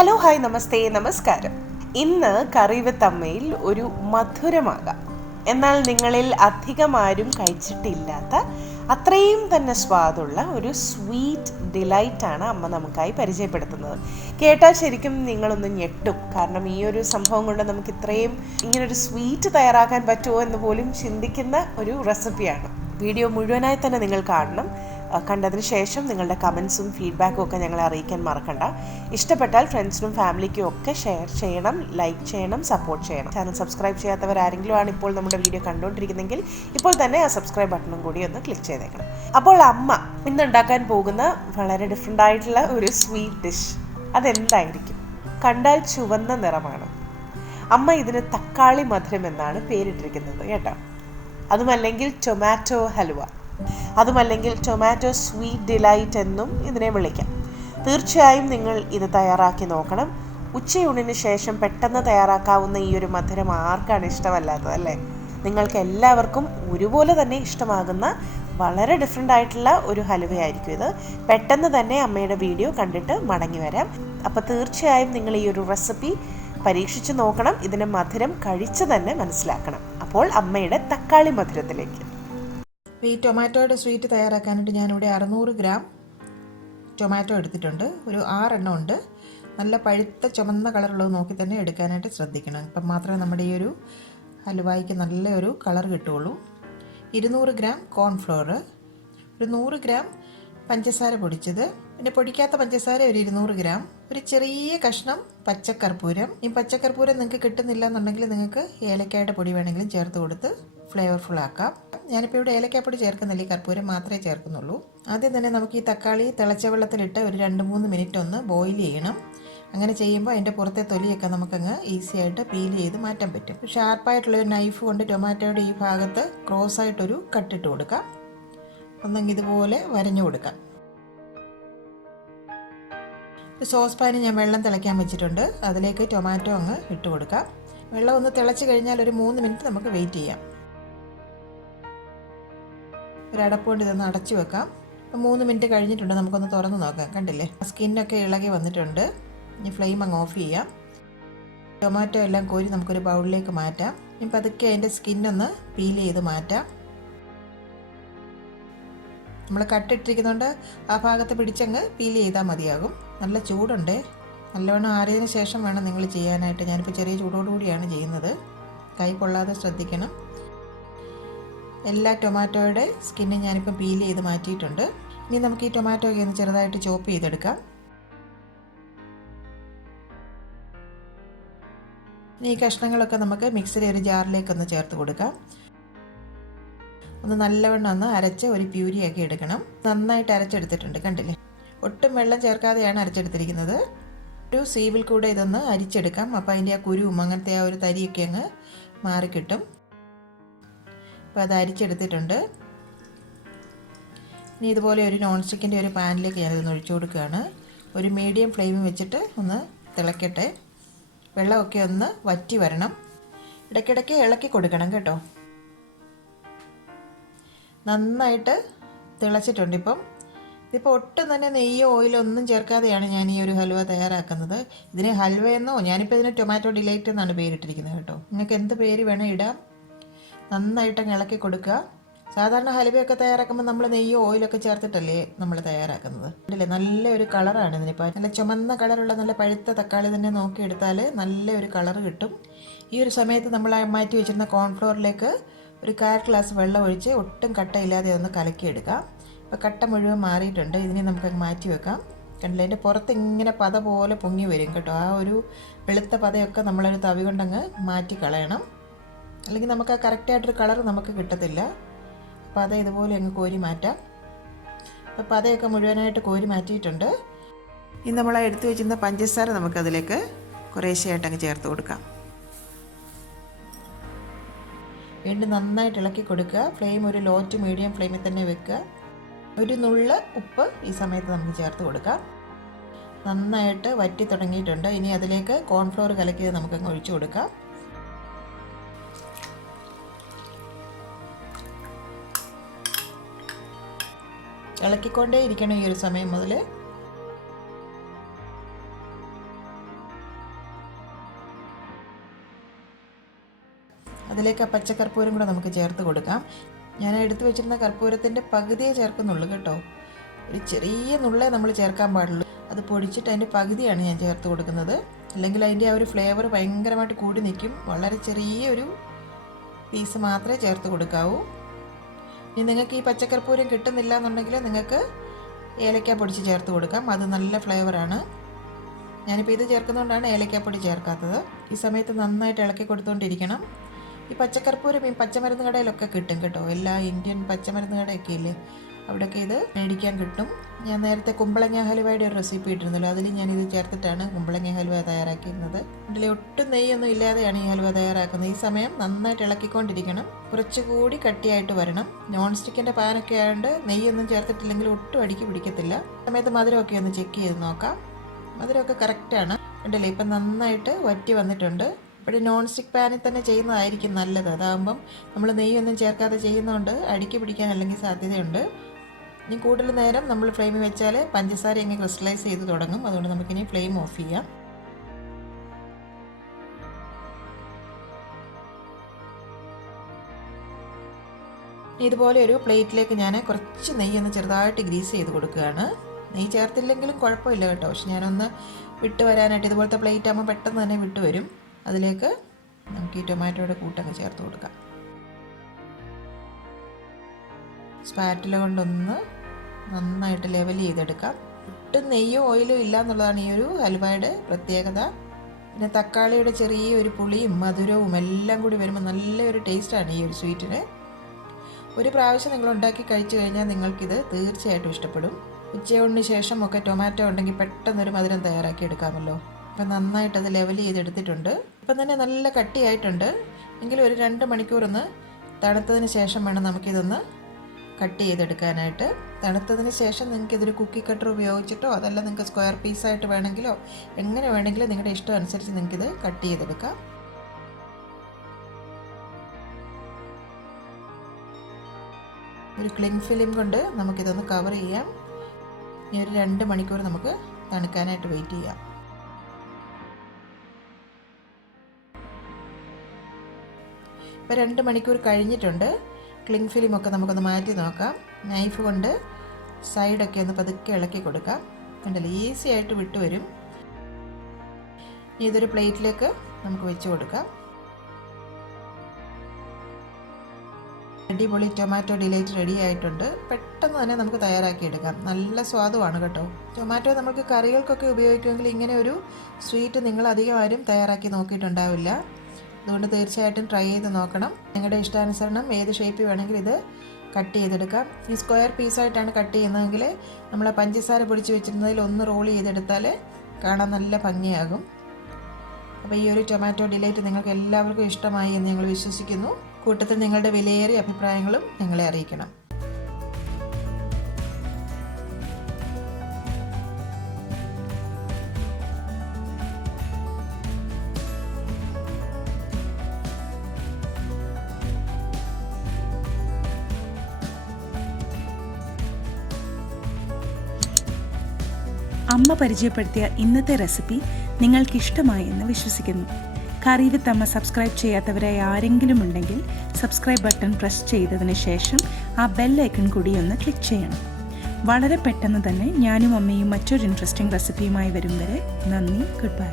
Hello hi നമസ്തേ നമസ്കാരം. ഇന്ന് കറി വിത്ത് അമ്മയിൽ ഒരു മധുരമാകാം, എന്നാൽ നിങ്ങളിൽ അധികമാരും കഴിച്ചിട്ടില്ലാത്ത അത്രയും തന്നെ സ്വാദുള്ള ഒരു സ്വീറ്റ് ഡിലൈറ്റാണ് അമ്മ നമുക്കായി പരിചയപ്പെടുത്തുന്നത്. കേട്ടാൽ ശരിക്കും നിങ്ങളൊന്ന് ഞെട്ടും. കാരണം ഈ ഒരു സംഭവം കൊണ്ട് നമുക്ക് ഇത്രയും ഇങ്ങനൊരു സ്വീറ്റ് തയ്യാറാക്കാൻ പറ്റുമോ എന്ന് പോലും ചിന്തിക്കുന്ന ഒരു റെസിപ്പിയാണ്. വീഡിയോ മുഴുവനായി തന്നെ നിങ്ങൾ കാണണം. കണ്ടതിന് ശേഷം നിങ്ങളുടെ കമൻസും ഫീഡ്ബാക്കും ഒക്കെ ഞങ്ങളെ അറിയിക്കാൻ മറക്കണ്ട. ഇഷ്ടപ്പെട്ടാൽ ഫ്രണ്ട്സിനും ഫാമിലിക്കും ഒക്കെ ഷെയർ ചെയ്യണം, ലൈക്ക് ചെയ്യണം, സപ്പോർട്ട് ചെയ്യണം. ചാനൽ സബ്സ്ക്രൈബ് ചെയ്യാത്തവരാരെങ്കിലും ആണ് ഇപ്പോൾ നമ്മുടെ വീഡിയോ കണ്ടുകൊണ്ടിരിക്കുന്നെങ്കിൽ ഇപ്പോൾ തന്നെ ആ സബ്സ്ക്രൈബ് ബട്ടണും കൂടി ഒന്ന് ക്ലിക്ക് ചെയ്തേക്കണം. അപ്പോൾ അമ്മ ഇന്നുണ്ടാക്കാൻ പോകുന്ന വളരെ ഡിഫറെൻ്റ് ആയിട്ടുള്ള ഒരു സ്വീറ്റ് ഡിഷ് അതെന്തായിരിക്കും? കണ്ടാൽ ചുവന്ന നിറമാണ്. അമ്മ ഇതിന് തക്കാളി മധുരം എന്നാണ് പേരിട്ടിരിക്കുന്നത് കേട്ടോ. അതുമല്ലെങ്കിൽ ടൊമാറ്റോ ഹൽവ, അതുമല്ലെങ്കിൽ ടൊമാറ്റോ സ്വീറ്റ് ഡിലൈറ്റ് എന്നും ഇതിനെ വിളിക്കാം. തീർച്ചയായും നിങ്ങൾ ഇത് തയ്യാറാക്കി നോക്കണം. ഉച്ചയൂണിന് ശേഷം പെട്ടെന്ന് തയ്യാറാക്കാവുന്ന ഈ ഒരു മധുരം ആർക്കാണ് ഇഷ്ടമല്ലാത്തത് അല്ലേ? നിങ്ങൾക്ക് എല്ലാവർക്കും ഒരുപോലെ തന്നെ ഇഷ്ടമാകുന്ന വളരെ ഡിഫറെൻ്റ് ആയിട്ടുള്ള ഒരു ഹലുവയായിരിക്കും ഇത്. പെട്ടെന്ന് തന്നെ അമ്മയുടെ വീഡിയോ കണ്ടിട്ട് മടങ്ങി വരാം. അപ്പോൾ തീർച്ചയായും നിങ്ങൾ ഈ ഒരു റെസിപ്പി പരീക്ഷിച്ച് നോക്കണം. ഇതിൻ്റെ മധുരം കഴിച്ച് തന്നെ മനസ്സിലാക്കണം. അപ്പോൾ അമ്മയുടെ തക്കാളി മധുരത്തിലേക്ക്. ഈ ടൊമാറ്റോയുടെ സ്വീറ്റ് തയ്യാറാക്കാനായിട്ട് ഞാനിവിടെ 600 ഗ്രാം ടൊമാറ്റോ എടുത്തിട്ടുണ്ട്. ഒരു 6 എണ്ണം ഉണ്ട്. നല്ല പഴുത്ത ചുമന്ന കളറുള്ളത് നോക്കി തന്നെ എടുക്കാനായിട്ട് ശ്രദ്ധിക്കണം. അപ്പം മാത്രമേ നമ്മുടെ ഈ ഒരു ഹലുവായ്ക്ക് നല്ലൊരു കളർ കിട്ടുകയുള്ളൂ. 200 ഗ്രാം കോൺഫ്ലോർ, ഒരു 100 ഗ്രാം പഞ്ചസാര പൊടിച്ചത്, പിന്നെ പൊടിക്കാത്ത പഞ്ചസാര ഒരു 200 ഗ്രാം, ഒരു ചെറിയ കഷ്ണം പച്ചക്കർപ്പൂരം. ഈ പച്ചക്കർപ്പൂരം നിങ്ങൾക്ക് കിട്ടുന്നില്ല എന്നുണ്ടെങ്കിൽ നിങ്ങൾക്ക് ഏലക്കായുടെ പൊടി വേണമെങ്കിലും ചേർത്ത് കൊടുത്ത് ഫ്ലേവർഫുൾ ആക്കാം. ഞാനിപ്പോൾ ഇവിടെ ഏലക്കാപ്പൊടി ചേർക്കുന്നില്ല, ഈ കർപ്പൂരം മാത്രമേ ചേർക്കുന്നുള്ളൂ. ആദ്യം തന്നെ നമുക്ക് ഈ തക്കാളി തിളച്ച വെള്ളത്തിലിട്ട് ഒരു 2-3 മിനിറ്റ് ഒന്ന് ബോയിൽ ചെയ്യണം. അങ്ങനെ ചെയ്യുമ്പോൾ അതിൻ്റെ പുറത്തെ തൊലിയൊക്കെ നമുക്കങ്ങ് ഈസി ആയിട്ട് പീൽ ചെയ്ത് മാറ്റാൻ പറ്റും. ഷാർപ്പായിട്ടുള്ളൊരു നൈഫ് കൊണ്ട് ടൊമാറ്റോയുടെ ഈ ഭാഗത്ത് ക്രോസ് ആയിട്ടൊരു കട്ടിട്ട് കൊടുക്കാം. ഒന്നെങ്കിൽ ഇതുപോലെ വരഞ്ഞു കൊടുക്കാം. സോസ് പാനിൽ ഞാൻ വെള്ളം തിളയ്ക്കാൻ വെച്ചിട്ടുണ്ട്. അതിലേക്ക് ടൊമാറ്റോ അങ്ങ് ഇട്ട് കൊടുക്കാം. വെള്ളം ഒന്ന് തിളച്ച് കഴിഞ്ഞാൽ ഒരു 3 മിനിറ്റ് നമുക്ക് വെയിറ്റ് ചെയ്യാം. ഒരു അടപ്പ് കൊണ്ട് ഇതൊന്ന് അടച്ചു വെക്കാം. ഇപ്പോൾ 3 മിനിറ്റ് കഴിഞ്ഞിട്ടുണ്ട്. നമുക്കൊന്ന് തുറന്ന് നോക്കാം. കണ്ടില്ലേ, സ്കിന്നൊക്കെ ഇളകി വന്നിട്ടുണ്ട്. ഇനി ഫ്ലെയിം അങ്ങ് ഓഫ് ചെയ്യാം. ടൊമാറ്റോ എല്ലാം കോരി നമുക്കൊരു ബൗളിലേക്ക് മാറ്റാം. ഇനി പതുക്കെ അതിൻ്റെ സ്കിന്നൊന്ന് പീൽ ചെയ്ത് മാറ്റാം. നമ്മൾ കട്ടിട്ടിരിക്കുന്നതുകൊണ്ട് ആ ഭാഗത്ത് പിടിച്ചങ്ങ് പീൽ ചെയ്താൽ മതിയാകും. നല്ല ചൂടുണ്ട്. നല്ലവണ്ണം ആറിയതിന് ശേഷം വേണം നിങ്ങൾ ചെയ്യാനായിട്ട്. ഞാനിപ്പോൾ ചെറിയ ചൂടോടുകൂടിയാണ് ചെയ്യുന്നത്. കൈ പൊള്ളാതെ ശ്രദ്ധിക്കണം. എല്ലാ ടൊമാറ്റോയുടെ സ്കിന്നും ഞാനിപ്പോൾ പീൽ ചെയ്ത് മാറ്റിയിട്ടുണ്ട്. ഇനി നമുക്ക് ഈ ടൊമാറ്റോ ഒക്കെ ഒന്ന് ചെറുതായിട്ട് ചോപ്പ് ചെയ്തെടുക്കാം. ഇനി ഈ കഷ്ണങ്ങളൊക്കെ നമുക്ക് മിക്സിയുടെ ഒരു ജാറിലേക്കൊന്ന് ചേർത്ത് കൊടുക്കാം. ഒന്ന് നല്ലവണ്ണം ഒന്ന് അരച്ച് ഒരു പ്യൂരിയാക്കി എടുക്കണം. നന്നായിട്ട് അരച്ചെടുത്തിട്ടുണ്ട്, കണ്ടില്ലേ. ഒട്ടും വെള്ളം ചേർക്കാതെയാണ് അരച്ചെടുത്തിരിക്കുന്നത്. ഒരു സീവിൽ കൂടെ ഇതൊന്ന് അരിച്ചെടുക്കാം. അപ്പോൾ അതിൻ്റെ ആ കുരുവും അങ്ങനത്തെ ആ ഒരു തരിയൊക്കെ അങ്ങ് മാറിക്കിട്ടും. അപ്പോൾ അത് അരിച്ചെടുത്തിട്ടുണ്ട്. ഇനി ഇതുപോലെ ഒരു നോൺ സ്റ്റിക്കിൻ്റെ ഒരു പാനിലേക്ക് ഞാനിതൊന്ന് ഒഴിച്ചു കൊടുക്കുകയാണ്. ഒരു മീഡിയം ഫ്ലെയിമിൽ വെച്ചിട്ട് ഒന്ന് തിളക്കട്ടെ. വെള്ളമൊക്കെ ഒന്ന് വറ്റി വരണം. ഇടയ്ക്കിടയ്ക്ക് ഇളക്കി കൊടുക്കണം കേട്ടോ. നന്നായിട്ട് തിളച്ചിട്ടുണ്ട്. ഇതിപ്പോൾ ഒട്ടും തന്നെ നെയ്യോ ഓയിലോ ഒന്നും ചേർക്കാതെയാണ് ഞാൻ ഈ ഒരു ഹൽവ തയ്യാറാക്കുന്നത്. ഇതിന് ഹൽവയെന്നോ, ഞാനിപ്പോൾ ഇതിന് ടൊമാറ്റോ ഡിലൈറ്റ് എന്നാണ് പേരിട്ടിരിക്കുന്നത് കേട്ടോ. നിങ്ങൾക്ക് എന്ത് പേര് വേണം ഇടാം. നന്നായിട്ട് ഇളക്കി കൊടുക്കുക. സാധാരണ ഹൽവയൊക്കെ തയ്യാറാക്കുമ്പോൾ നമ്മൾ നെയ്യോ ഓയിലൊക്കെ ചേർത്തിട്ടല്ലേ നമ്മൾ തയ്യാറാക്കുന്നത്. അല്ലേ, നല്ലൊരു കളറാണ് ഇതിനിപ്പോൾ. നല്ല ചുമന്ന കളറുള്ള നല്ല പഴുത്ത തക്കാളി തന്നെ നോക്കിയെടുത്താൽ നല്ലൊരു കളർ കിട്ടും. ഈ ഒരു സമയത്ത് നമ്മൾ മാറ്റി വെച്ചിരുന്ന കോൺഫ്ലോറിലേക്ക് ഒരു 1/4 ഗ്ലാസ് വെള്ളം ഒഴിച്ച് ഒട്ടും കട്ടയില്ലാതെ ഒന്ന് കലക്കിയെടുക്കാം. ഇപ്പോൾ കട്ട മുഴുവൻ മാറിയിട്ടുണ്ട്. ഇതിനെ നമുക്കങ്ങ് മാറ്റി വെക്കാം. കണ്ടില്ല, അതിൻ്റെ പുറത്ത് ഇങ്ങനെ പത പോലെ പൊങ്ങി വരും കേട്ടോ. ആ ഒരു വെളുത്ത പതയൊക്കെ നമ്മളൊരു തവി കൊണ്ടങ്ങ് മാറ്റി കളയണം. അല്ലെങ്കിൽ നമുക്ക് ആ കറക്റ്റായിട്ടൊരു കളർ നമുക്ക് കിട്ടത്തില്ല. അപ്പോൾ അത് ഇതുപോലെ അങ്ങ് കോരി മാറ്റാം. അപ്പോൾ പതയൊക്കെ മുഴുവനായിട്ട് കോരി മാറ്റിയിട്ടുണ്ട്. ഇനി നമ്മൾ എടുത്തു വെച്ചിരുന്ന പഞ്ചസാര നമുക്കതിലേക്ക് കുറേശ്ശെയായിട്ട് അങ്ങ് ചേർത്ത് കൊടുക്കാം. വീണ്ടും നന്നായിട്ട് ഇളക്കി കൊടുക്കുക. ഫ്ലെയിം ഒരു ലോ ടു മീഡിയം ഫ്ലെയിമിൽ തന്നെ വെക്കുക. ഒരു നുള്ള ഉപ്പ് ഈ സമയത്ത് നമുക്ക് ചേർത്ത് കൊടുക്കാം. നന്നായിട്ട് വറ്റി തുടങ്ങിയിട്ടുണ്ട്. ഇനി അതിലേക്ക് കോൺഫ്ലോർ കലക്കിയത് നമുക്കങ്ങ് ഒഴിച്ചു കൊടുക്കാം. ഇളക്കിക്കൊണ്ടേ ഇരിക്കണം ഈ ഒരു സമയം മുതൽ. അതിലേക്ക് ആ പച്ചക്കർപ്പൂരം കൂടെ നമുക്ക് ചേർത്ത് കൊടുക്കാം. ഞാൻ എടുത്തു വെച്ചിരുന്ന കർപ്പൂരത്തിൻ്റെ പകുതിയേ ചേർക്കുന്നുള്ളൂ കേട്ടോ. ഒരു ചെറിയ നുള്ളേ നമ്മൾ ചേർക്കാൻ പാടുള്ളൂ. അത് പൊടിച്ചിട്ട് അതിൻ്റെ പകുതിയാണ് ഞാൻ ചേർത്ത് കൊടുക്കുന്നത്. അല്ലെങ്കിൽ അതിൻ്റെ ആ ഒരു ഫ്ലേവർ ഭയങ്കരമായിട്ട് കൂടി നിൽക്കും. വളരെ ചെറിയൊരു പീസ് മാത്രമേ ചേർത്ത് കൊടുക്കാവൂ. ഇനി നിങ്ങൾക്ക് ഈ പച്ചക്കർപ്പൂരം കിട്ടുന്നില്ല എന്നുണ്ടെങ്കിൽ നിങ്ങൾക്ക് ഏലക്ക പൊടിച്ച് ചേർത്ത് കൊടുക്കാം. അത് നല്ല ഫ്ലേവറാണ്. ഞാനിപ്പോൾ ഇത് ചേർക്കുന്നതുകൊണ്ടാണ് ഏലക്കാപ്പൊടി ചേർക്കാത്തത്. ഈ സമയത്ത് നന്നായിട്ട് ഇളക്കി കൊടുത്തുകൊണ്ടിരിക്കണം. ഈ പച്ചക്കർപ്പൂരം ഈ പച്ചമരുന്ന് കടയിലൊക്കെ കിട്ടും കേട്ടോ. എല്ലാ ഇന്ത്യൻ പച്ചമരുന്ന് കടയൊക്കെ ഇല്ലേ, അവിടെയൊക്കെ ഇത് മേടിക്കാൻ കിട്ടും. ഞാൻ നേരത്തെ കുമ്പളങ്ങ ഹലുവയുടെ ഒരു റെസിപ്പി ഇട്ടിരുന്നല്ലോ, അതിൽ ഞാനിത് ചേർത്തിട്ടാണ് കുമ്പളങ്ങ ഹലുവ തയ്യാറാക്കിയിരുന്നത്. ഇതിൽ ഒട്ടും നെയ്യൊന്നും ഇല്ലാതെയാണ് ഈ ഹലുവ തയ്യാറാക്കുന്നത്. ഈ സമയം നന്നായിട്ട് ഇളക്കിക്കൊണ്ടിരിക്കണം. കുറച്ചുകൂടി കട്ടിയായിട്ട് വരണം. നോൺ സ്റ്റിക്കിൻ്റെ പാനൊക്കെ ആയതുകൊണ്ട് നെയ്യൊന്നും ചേർത്തിട്ടില്ലെങ്കിൽ ഒട്ടും അടിക്ക് പിടിക്കത്തില്ല. സമയത്ത് മധുരമൊക്കെ ഒന്ന് ചെക്ക് ചെയ്ത് നോക്കാം. മധുരമൊക്കെ കറക്റ്റാണ്. ഉണ്ടല്ലേ, ഇപ്പം നന്നായിട്ട് വറ്റി വന്നിട്ടുണ്ട്. ഇവിടെ നോൺ സ്റ്റിക്ക് പാനിൽ തന്നെ ചെയ്യുന്നതായിരിക്കും നല്ലത്. അതാകുമ്പം നമ്മൾ നെയ്യൊന്നും ചേർക്കാതെ ചെയ്യുന്നതുകൊണ്ട് അടിക്ക് പിടിക്കാൻ അല്ലെങ്കിൽ സാധ്യതയുണ്ട്. ഇനി കൂടുതൽ നേരം നമ്മൾ ഫ്ലെയിമിൽ വെച്ചാൽ പഞ്ചസാര ഇങ്ങനെ ക്രിസ്റ്റലൈസ് ചെയ്ത് തുടങ്ങും. അതുകൊണ്ട് നമുക്കിനി ഫ്ലെയിം ഓഫ് ചെയ്യാം. ഇതുപോലെ ഒരു പ്ലേറ്റിലേക്ക് ഞാൻ കുറച്ച് നെയ്യൊന്ന് ചെറുതായിട്ട് ഗ്രീസ് ചെയ്ത് കൊടുക്കുകയാണ്. നെയ്യ് ചേർത്തില്ലെങ്കിലും കുഴപ്പമില്ല കേട്ടോ. പക്ഷെ ഞാനൊന്ന് വിട്ട് വരാനായിട്ട് ഇതുപോലത്തെ പ്ലേറ്റ് ആകുമ്പോൾ പെട്ടെന്ന് തന്നെ വിട്ട് വരും. അതിലേക്ക് നമുക്ക് ഈ ടൊമാറ്റോയുടെ കൂട്ടങ്ങ് ചേർത്ത് കൊടുക്കാം. സ്പാറ്റില കൊണ്ടൊന്ന് നന്നായിട്ട് ലെവൽ ചെയ്തെടുക്കാം. ഒട്ടും നെയ്യോ ഓയിലോ ഇല്ല എന്നുള്ളതാണ് ഈ ഒരു ഹലുവയുടെ പ്രത്യേകത. പിന്നെ തക്കാളിയുടെ ചെറിയൊരു പുളിയും മധുരവും എല്ലാം കൂടി വരുമ്പോൾ നല്ലൊരു ടേസ്റ്റാണ് ഈ ഒരു സ്വീറ്റിന്. ഒരു പ്രാവശ്യം നിങ്ങൾ ഉണ്ടാക്കി കഴിച്ചു കഴിഞ്ഞാൽ നിങ്ങൾക്കിത് തീർച്ചയായിട്ടും ഇഷ്ടപ്പെടും. ഉച്ചയൂണിന് ശേഷം ഒക്കെ ടൊമാറ്റോ ഉണ്ടെങ്കിൽ പെട്ടെന്നൊരു മധുരം തയ്യാറാക്കി എടുക്കാമല്ലോ. അപ്പം നന്നായിട്ടത് ലെവൽ ചെയ്തെടുത്തിട്ടുണ്ട്. ഇപ്പം തന്നെ നല്ല കട്ടിയായിട്ടുണ്ട്. എങ്കിലും ഒരു 2 മണിക്കൂറൊന്ന് തണുത്തതിന് ശേഷം വേണം നമുക്കിതൊന്ന് കട്ട് ചെയ്തെടുക്കാനായിട്ട്. തണുത്തതിന് ശേഷം നിങ്ങൾക്ക് ഇതൊരു കുക്കി കട്ടർ ഉപയോഗിച്ചിട്ടോ അതല്ല നിങ്ങൾക്ക് സ്ക്വയർ പീസായിട്ട് വേണമെങ്കിലോ എങ്ങനെ വേണമെങ്കിലും നിങ്ങളുടെ ഇഷ്ടം അനുസരിച്ച് നിങ്ങൾക്കിത് കട്ട് ചെയ്തെടുക്കാം. ഒരു ക്ലിങ് ഫിലിം കൊണ്ട് നമുക്കിതൊന്ന് കവർ ചെയ്യാം. ഇനി ഒരു 2 മണിക്കൂർ നമുക്ക് തണുക്കാനായിട്ട് വെയിറ്റ് ചെയ്യാം. ഇപ്പോൾ 2 മണിക്കൂർ കഴിഞ്ഞിട്ടുണ്ട്. ക്ലിങ് ഫിലിമൊക്കെ നമുക്കൊന്ന് മാറ്റി നോക്കാം. നൈഫ് കൊണ്ട് സൈഡൊക്കെ ഒന്ന് പതുക്കെ ഇളക്കി കൊടുക്കാം. കണ്ടല്ലോ, ഈസി ആയിട്ട് വിട്ടുവരും. ഇനി ഇതൊരു പ്ലേറ്റിലേക്ക് നമുക്ക് വെച്ച് കൊടുക്കാം. അടിപൊളി ടൊമാറ്റോ ഡിലൈറ്റ് റെഡി ആയിട്ടുണ്ട്. പെട്ടെന്ന് തന്നെ നമുക്ക് തയ്യാറാക്കിയെടുക്കാം. നല്ല സ്വാദുമാണ് കേട്ടോ. ടൊമാറ്റോ നമുക്ക് കറികൾക്കൊക്കെ ഉപയോഗിക്കുമെങ്കിൽ ഇങ്ങനെ ഒരു സ്വീറ്റ് നിങ്ങൾ അധികം ആരും തയ്യാറാക്കി നോക്കിയിട്ടുണ്ടാവില്ല. അതുകൊണ്ട് തീർച്ചയായിട്ടും ട്രൈ ചെയ്ത് നോക്കണം. നിങ്ങളുടെ ഇഷ്ടാനുസരണം ഏത് ഷേപ്പിൽ വേണമെങ്കിൽ ഇത് കട്ട് ചെയ്തെടുക്കാം. ഈ സ്ക്വയർ പീസായിട്ടാണ് കട്ട് ചെയ്യുന്നതെങ്കിൽ നമ്മൾ പഞ്ചസാര പൊടിച്ച് വെച്ചിരുന്നതിൽ ഒന്ന് റോൾ ചെയ്തെടുത്താൽ കാണാൻ നല്ല ഭംഗിയാകും. അപ്പോൾ ഈ ഒരു ടൊമാറ്റോ ഡിലൈറ്റ് നിങ്ങൾക്ക് എല്ലാവർക്കും ഇഷ്ടമായി എന്ന് ഞങ്ങൾ വിശ്വസിക്കുന്നു. കൂട്ടത്തിൽ നിങ്ങളുടെ വിലയേറിയ അഭിപ്രായങ്ങളും ഞങ്ങളെ അറിയിക്കണം. അമ്മ പരിചയപ്പെടുത്തിയ ഇന്നത്തെ റെസിപ്പി നിങ്ങൾക്കിഷ്ടമായി എന്ന് വിശ്വസിക്കുന്നു. കറി വിത്ത് അമ്മ സബ്സ്ക്രൈബ് ചെയ്യാത്തവരായി ആരെങ്കിലും ഉണ്ടെങ്കിൽ സബ്സ്ക്രൈബ് ബട്ടൺ പ്രസ് ചെയ്തതിന് ശേഷം ആ ബെൽ ഐക്കൺ കൂടി ഒന്ന് ക്ലിക്ക് ചെയ്യണം. വളരെ പെട്ടെന്ന് തന്നെ ഞാനും അമ്മയും മറ്റൊരു ഇൻട്രസ്റ്റിംഗ് റെസിപ്പിയുമായി വരും വരെ നന്ദി. Good bye.